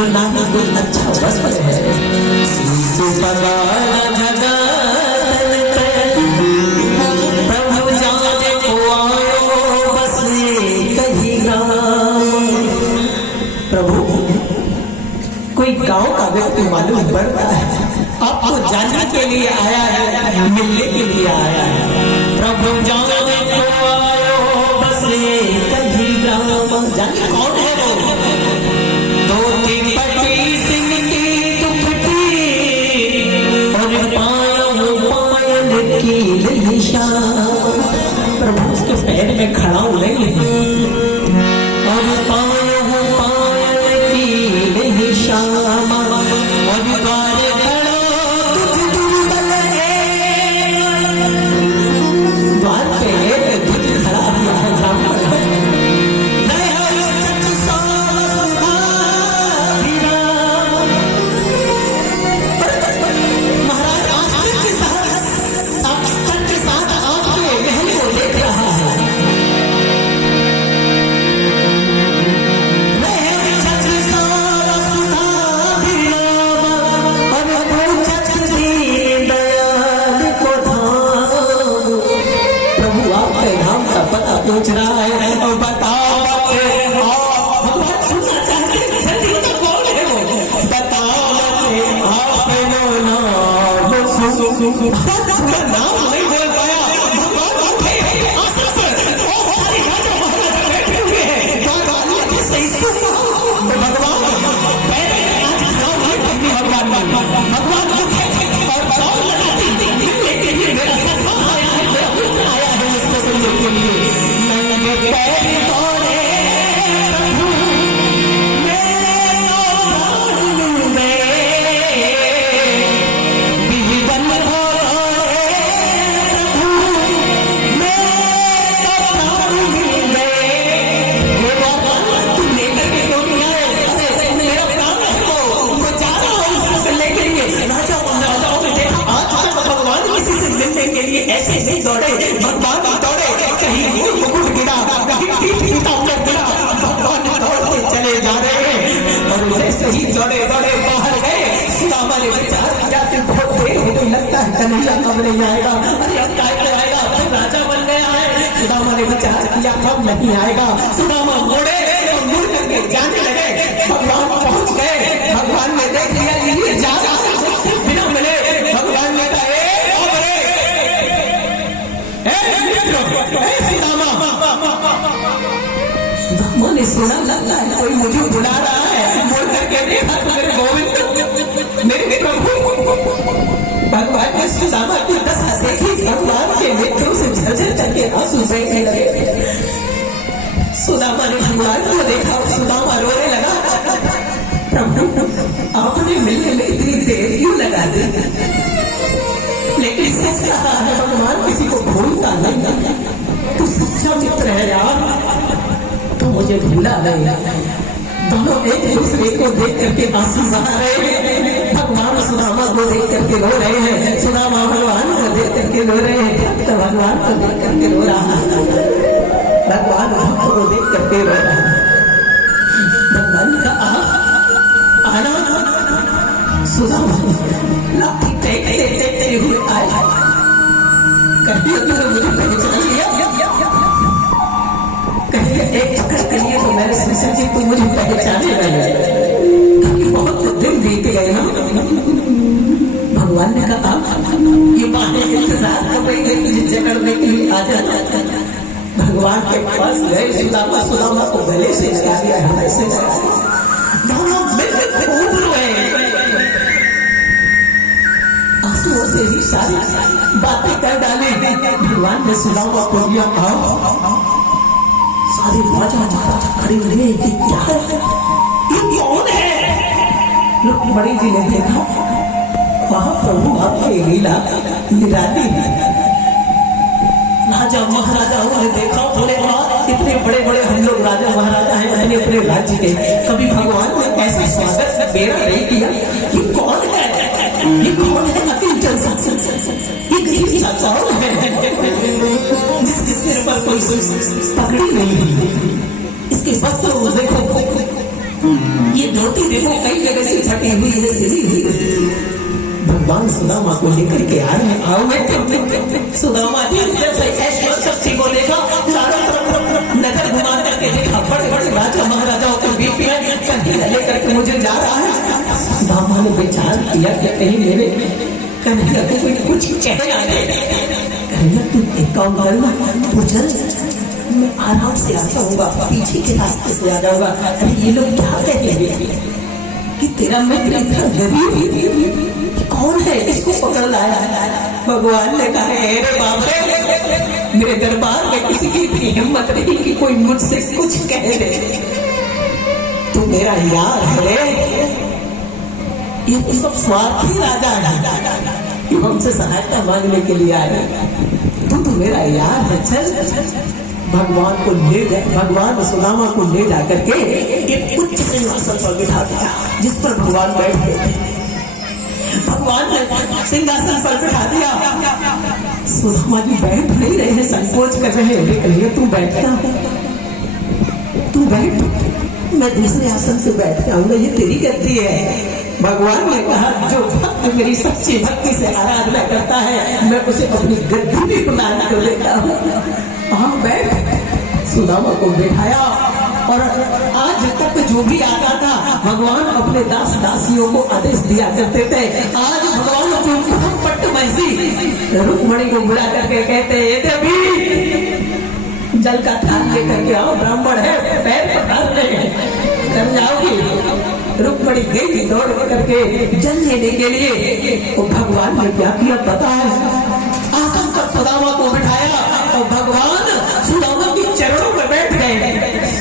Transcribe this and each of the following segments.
तो ना ही कोई अच्छा वस्त्र है। शीश पगारा जगा प्रभु जाने को आयो बस कहीं गाँव। प्रभु कोई गांव का व्यक्ति मालूम पड़ता है, आपको जानने के लिए आया है, मिलने के लिए आया है। प्रभु जाने को आयो बस कहीं गाँव। जाने कौन है वो? धोती पट्टी सिंह की दुपट्टी और पायल की निशान। प्रभु उसके पैर में खड़ा नहीं है और पायल की निशान और द्वारे खड़ो तुझ दुर्बल है। द्वार पे तुझ खड़ा पूछ रहा है और बताओ भगवान सुनना चाहते हैं, जल्दी बताओ कौन है वो? बताओ आपके नाम नहीं बोल पाया। भगवान उठे आसन पर और सारे राजा महाराजा बैठे हुए हैं। भगवान पहले आज खड़ा हुए भगवान उठे और दौड़ लगाती मिलने के लिए मेरा सत्संग आया है, मेरा पुत्र आया है मुझसे सुनने के लिए। पैर तोड़े प्रभु मेरे तो जीवन तोड़े प्रभु मेरे तो प्राण तू लेकर के क्यों नहीं आए? मेरा प्राण है वो जा रहा है उससे लेकर के। राजाओं ने देखा आज तक भगवान किसी से मिलने के लिए ऐसे नहीं दौड़े। भगवान दौड़े, कहीं मुकुट गिरा, चले जा रहे हैं और वैसे ही दौड़े दौड़े बाहर गए। सुदामा ने विचार किया कि बहुत देर हो गई, लगता है कन्हैया कब नहीं आएगा। अरे अब क्या आएगा, अब तो राजा बन गया है। सुदामा ने विचार किया कब नहीं आएगा। सुदामा मुड़े और मुड़ करके जाने लगे। भगवान पहुंच गए, भगवान ने देख लिया ये जा बिना मिले। भगवान ने कहा सुदामा ने सुना लगता है कोई मुझे बुला रहा है। मुड़ करके देखा तो मेरे गोविंद मेरे प्रभु। भगवान ने सुदामा की दशा देखी, भगवान के नेत्रों से झरझर करके आंसू बहने लगे। सुदामा ने भगवान को देखा, सुदामा रोने लगा। प्रभु आपने मिलने में इतनी देर क्यों लगा दी? लेकिन सच कहा है भगवान किसी को भूलता नहीं। तू सच्चा मित्र है यार, तो मुझे भूला नहीं। दोनों एक दूसरे को देख करके आंसू बहा रहे हैं। भगवान सुदामा को देख करके रो रहे हैं, सुदामा भगवान को देख करके रो रहे हैं। तो भगवान को देख करके रो रहा है, भगवान भक्त को देख करके रो रहा है। भगवान का आना सुदामा लाठी टेकते हुए आया। कहीं तुमने मुझे पहचान लिया? कहीं एक चक्कर करिए तो मैंने सोचा कि तुम मुझे पहचाने लगे, क्योंकि बहुत दिन बीत गए ना। भगवान ने कहा ये बातें इंतजार कर रही है तुझे जकड़ने के लिए आ जाता। भगवान के पास गए, सुदामा को गले से लगा दिया, ऐसे दोनों मिलकर खूब रोए। आंसुओं से ही सारी बातें कर डाली। भगवान ने सुदामा को दिया, सारी राजा महाराजा खड़ी रहे कि क्या है, ये कौन है? रुक्मणी जी ने देखा वहां प्रभु आपकी लीला निराली है। राजा महाराजाओं ने देखा, बोले इतने बड़े बड़े हम लोग राजा महाराजा हैं अपने अपने राज्य के, कभी भगवान ने ऐसा स्वागत मेरा नहीं किया। ये कौन है? ये कौन है? अति जनसा ये गरीब सा कौन है जिसके सिर पर कोई पगड़ी नहीं है? इसके वस्त्र देखो ये धोती देखो कई जगह से फटी हुई है, सिली हुई है। भगवान सुदामा को लेकर के आ रहे हैं। सुदामा जी जैसे ऐश्वर्य शक्ति को देखा, चारों तरफ नजर घुमा करके देखा, बड़े बड़े राजा महाराजाओं के बीच में कन्हैया लेकर के मुझे जा रहा है। सुदामा ने विचार किया कि कहीं मेरे कन्हैया को कोई कुछ कहना नहीं। कन्हैया तू एक काम करना, तू चल, मैं आराम से आ जाऊंगा, पीछे के रास्ते से आ जाऊंगा। अरे ये लोग क्या कहेंगे कि तेरा मित्र इतना गरीब कौन है, इसको पकड़ लाया। भगवान ने कहा, अरे बाप रे, मेरे दरबार में किसी की इतनी हिम्मत नहीं कि कोई मुझसे कुछ कह दे। तू मेरा यार है, ये तो सब स्वार्थी राजा है, हमसे सहायता मांगने के लिए आए। तू मेरा यार है, चल। भगवान को ले गए, भगवान सुदामा को ले जाकर के एक उच्च सिंहासन पर बिठा दिया, जिस पर भगवान बैठ गए। भगवान ने सिंहासन पर बिठा दिया। सुदामा जी बैठ नहीं रहे हैं, संकोच कर रहे हैं। लेकिन तू बैठता है, तू बैठ, मैं दूसरे आसन से बैठ जाऊंगा, ये तेरी गद्दी है। भगवान ने कहा, जो भक्त मेरी सच्ची भक्ति से आराधना करता है, मैं उसे अपनी गद्दी भी प्रदान कर देता हूँ। हाँ बैठ। सुदामा को बैठाया और आज तक जो भी आता था, भगवान अपने दास दासियों को आदेश दिया करते थे। आज भगवान को पट्ट महसी रुक्मणी को बुला करके कहते, ये देवी जल का थाल लेकर के आओ, ब्राह्मण है, पैर पखार रहे हैं, कर जाओगी। रुक्मणी गई दौड़ करके जल लेने के लिए। तो भगवान ने क्या किया पता है, आसन पर सुदामा को बिठाया और भगवान सुदामा के चरणों में बैठ गए।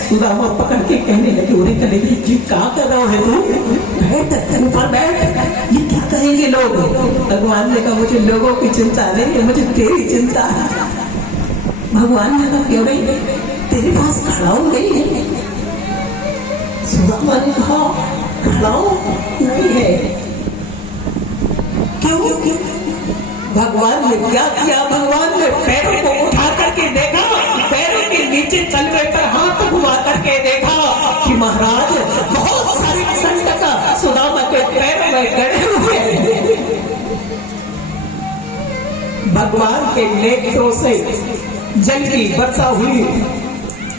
सुदामा पकड़ के कहने लगे, उन्हें कहेगी कि क्या कर रहा है तू, बैठ ऊपर बैठ, ये क्या कहेंगे लोग। भगवान ने कहा, मुझे लोगों की चिंता नहीं है, मुझे तेरी चिंता है। भगवान ने कहा, क्यों नहीं, तेरे पास खड़ाऊ नहीं है। सुदामा ने कहा, खड़ाऊ नहीं है, क्यों? भगवान ने क्या किया, भगवान ने पैरों को उठा करके देखा, पैरों के नीचे चलवे पर हाथ घुमा करके देखा कि महाराज बहुत सारी संकट सुदामा के पैरों में गड़े हुए। भगवान के नेत्रों से जल की वर्षा हुई।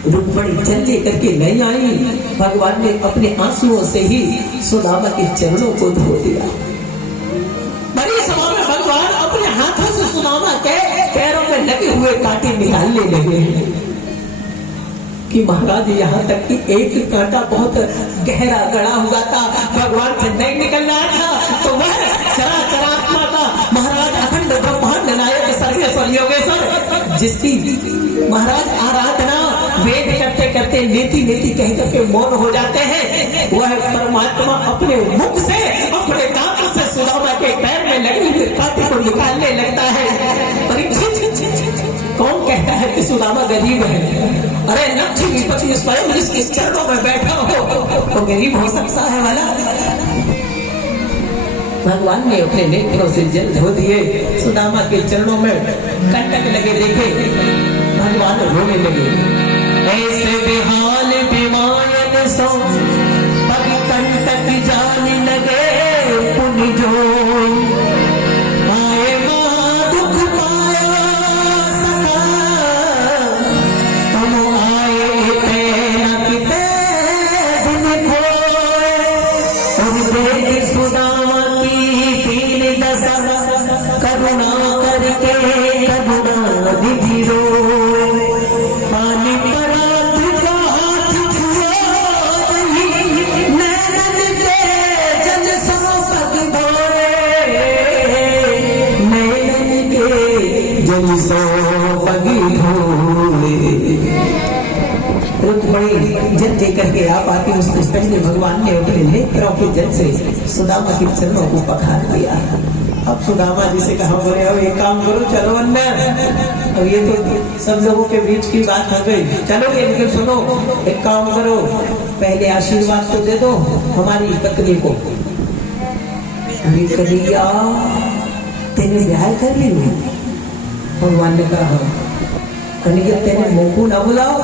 रुक्मणी जल लेकर के नहीं आई। भगवान ने अपने आंसुओं से ही सुदामा के चरणों को धो दिया। बड़ी सभा में भगवान अपने हाथों से सुदामा के पैरों में लगे हुए कांटे निकालने लगे कि महाराज यहाँ तक कि एक कांटा बहुत गहरा गड़ा हुआ था, भगवान से नहीं निकल रहा था, तो वह चराचरात्मा का महाराज अखंड ब्रह्मांड नायक सर्वेश्वर योगेश्वर, जिसकी महाराज आराधना वेद करते करते नेति नेति कह करके मौन हो जाते हैं, वह परमात्मा अपने मुख से, अपने दांतों से सुदामा के पैर में लगे हुए कांटे को निकालने लगता है। परीक्षित, कौन कहता है कि सुदामा गरीब है? अरे लक्ष्मीपति स्वयं जिसके चरणों में बैठा हो तो गरीब हो सकता है वाला। भगवान ने अपने नेत्रों से जल धो दिए, सुदामा के चरणों में कंटक लगे देखे, भगवान रोने लगे। ऐसे बेहाल बीमार सो पग कंटक जाने लगे, पुनि जो आए वहाँ दुख पाया सका, तुम आए तेना किते दिन खोए, और देख सुदामा की दीन दशा, करुणा करके करुणा विधि रोए, पानी परात का हाथ छुआ नहीं, नैनन के जल सो पग धोए, नैनन के जल सो पग धोए। रुक्मणी जल लेकर के आप आके उसके पहले भगवान ने अपने नेत्रों के जल से सुदामा के चरणों को पखार दिया। अब सुदामा जी से कहा, बोले अब एक काम करो, चलो अंदर। अब ये तो सब लोगों के बीच की बात हो गई, चलोगे? लेकिन सुनो, एक काम करो, पहले आशीर्वाद तो दे दो हमारी पत्नी को। अरे कन्हैया, तेने ब्याह कर ली? भगवान ने कहा, कन्हैया तेने मुंह को ना बुलाओ,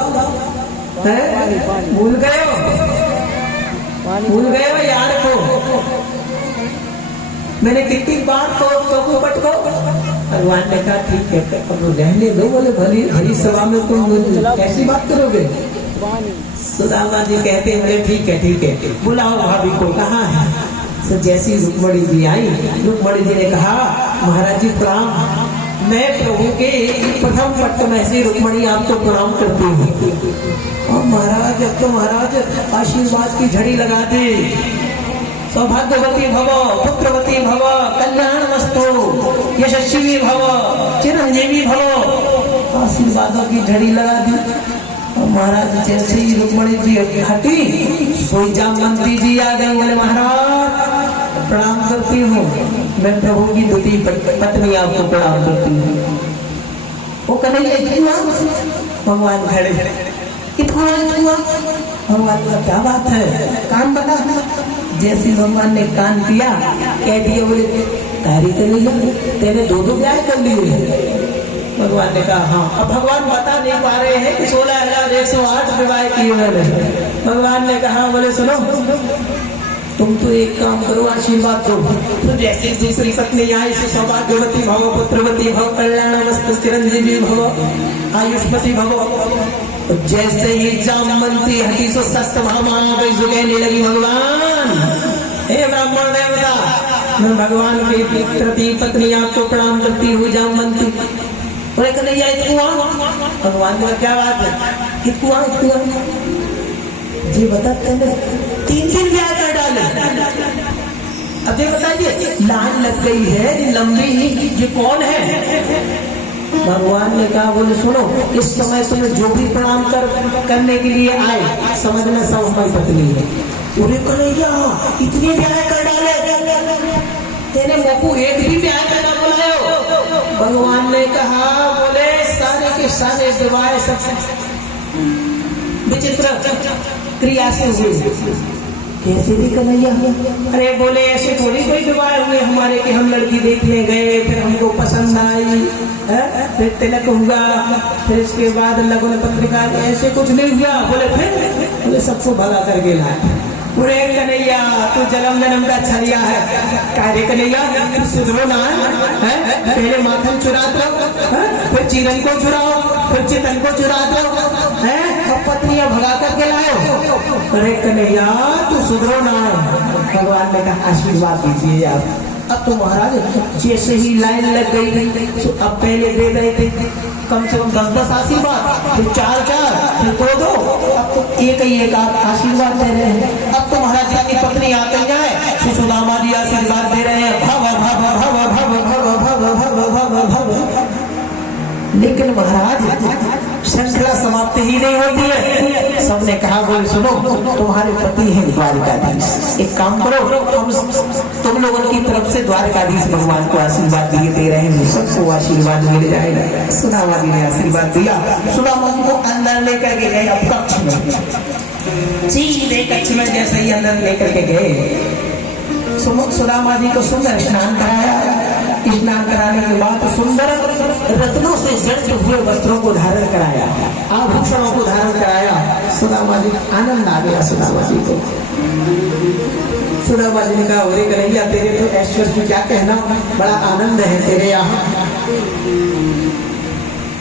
भूल गए हो? भूल गए हो यार को? मैंने कितनी बार तो पट को भगवान ने कहा ठीक है, अब रहने दो। बोले भली भली सभा में तुम कैसी बात करोगे? सुदामा जी कहते बोले ठीक है, बुलाओ भाभी को। कहाँ है? तो जैसी रुक्मणी जी आई, रुक्मणी जी ने कहा महाराज जी प्रणाम, मैं प्रभु के प्रथम पट्ट में से रुक्मणी आपको प्रणाम करती हूँ। और महाराज अब तो महाराज आशीर्वाद की झड़ी लगा दे। सौभाग्यवती भव, पुत्रवती भव, कल्याणमस्तु, यशस्वी भव, चिरंजीवी भव, आशीर्वादों की झड़ी लगा दी। और महाराज जैसे ही रुक्मणी जी हटी, सोई जामवंती जी आ गई। बोले महाराज प्रणाम करती हूँ, मैं प्रभु की द्वितीय पत्नी आपको प्रणाम करती हूँ। वो कन्हैया भगवान खड़े, भगवान का क्या बात है, कान बना। जैसे भगवान ने कान किया, कह दिए बोले तारी कन्हैया तेने दो ब्याह कर लिए। भगवान ने कहा हाँ। अब भगवान बता नहीं पा रहे हैं कि 16,108 विवाह किए मैंने। भगवान ने कहा बोले सुनो, तुम तो एक काम करो, आशीर्वाद दो। तो जैसे दूसरी पत्नी आई, सौभाग्यवती भव, पुत्रवती भव, कल्याणमस्तु, चिरंजीवी भव, आयुष्मती भव। तो जैसे ही जामवंती हटी सो सस्त भामा गई, कहने लगी भगवान हे ब्राह्मण देवता, मैं भगवान की तृतीय पत्नी आपको प्रणाम करती हूँ जामवंती। बोले कन्हैया इतुआ। भगवान ने क्या बात है? इतुआ जी बताते हैं 3 ब्याह कर डाले। अब ये बताइए लाइन लग गई है लंबी, ये कौन है? भगवान ने कहा बोले सुनो, इस समय तुम्हें जो भी प्रणाम करने के लिए आए समझना सब हमारी पत्नी है। बोले कन्हैया इतनी ब्याह कर डाले, तेने मोकू एक भी ब्याह करना बुलायो? भगवान ने कहा बोले सारे के सारे विवाह सब विचित्र क्रिया से हुए। कैसे भी कन्हैया? अरे बोले ऐसे थोड़ी कोई विवाह हुए हमारे कि हम लड़की देखने गए, फिर हमको पसंद आई, फिर तिलक हुआ, फिर इसके बाद लगन पत्रिका, ऐसे कुछ नहीं हुआ। बोले फिर? बोले सबको भला करके लाए। बोले कन्हैया तू जन्म जन्म का छलिया है, कार्य कन्हैया तू सुधरो ना है? पहले माखन चुराते हो, फिर चीरन को चुराओ, फिर चितन को चुराते हो, अब पत्नियां भगा करके लाओ। अरे कन्हैया तू सुधरो ना। भगवान ने कहा आशीर्वाद दीजिए आप। अब तो महाराज जैसे ही लाइन लग गई, तो अब पहले दे रहे थे कम से कम 10-10 आशीर्वाद, फिर 4-4, फिर 2-2, अब तो एक आप आशीर्वाद दे रहे हैं। अब तो महाराज जी की पत्नी आकर जाए, सुदामा जी आशीर्वाद दे रहे हैं भव भव भव भव भव भव भव भव। लेकिन महाराज श्रृंखला समाप्त ही नहीं होती है। सबने कहा बोले सुनो, तुम्हारे पति हैं द्वारकाधीश, एक काम करो, हम तुम लोगों की तरफ से द्वारकाधीश भगवान को आशीर्वाद दिए दे रहे हैं, सबको आशीर्वाद मिल जाएगा। सुदामा जी ने आशीर्वाद दिया, सुदामा जी को अंदर लेकर के गए अब कक्ष में। सीधे कक्ष में जैसे ही अंदर लेकर के गए, सुदामा जी को सुंदर स्नान कराया। स्नान कराने के बाद सुंदर रत्नों से जड़े हुए वस्त्रों को धारण कराया, आभूषणों को धारण कराया। सुदामा जी आनंद आ गया सुदामा जी को। सुदामा जी ने कहा अरे कन्हैया तेरे तो ऐश्वर्य की क्या कहना, बड़ा आनंद है तेरे यहाँ।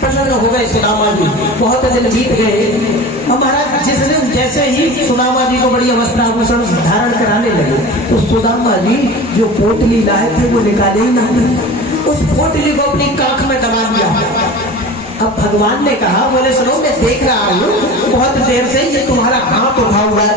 प्रसन्न हो गए सुदामा जी। बहुत दिन बीत गए। महाराज जिस दिन जैसे ही सुदामा जी को बड़ी वस्त्र आभूषण धारण कराने लगे, तो सुदामा जी जो पोटली लाए थे वो निकाले ही ना, उस पोटली को अपनी काख में दबा दिया। अब भगवान ने कहा बोले सुनो, मैं देख रहा हूँ बहुत देर से ये तुम्हारा हाथ उठा हुआ है,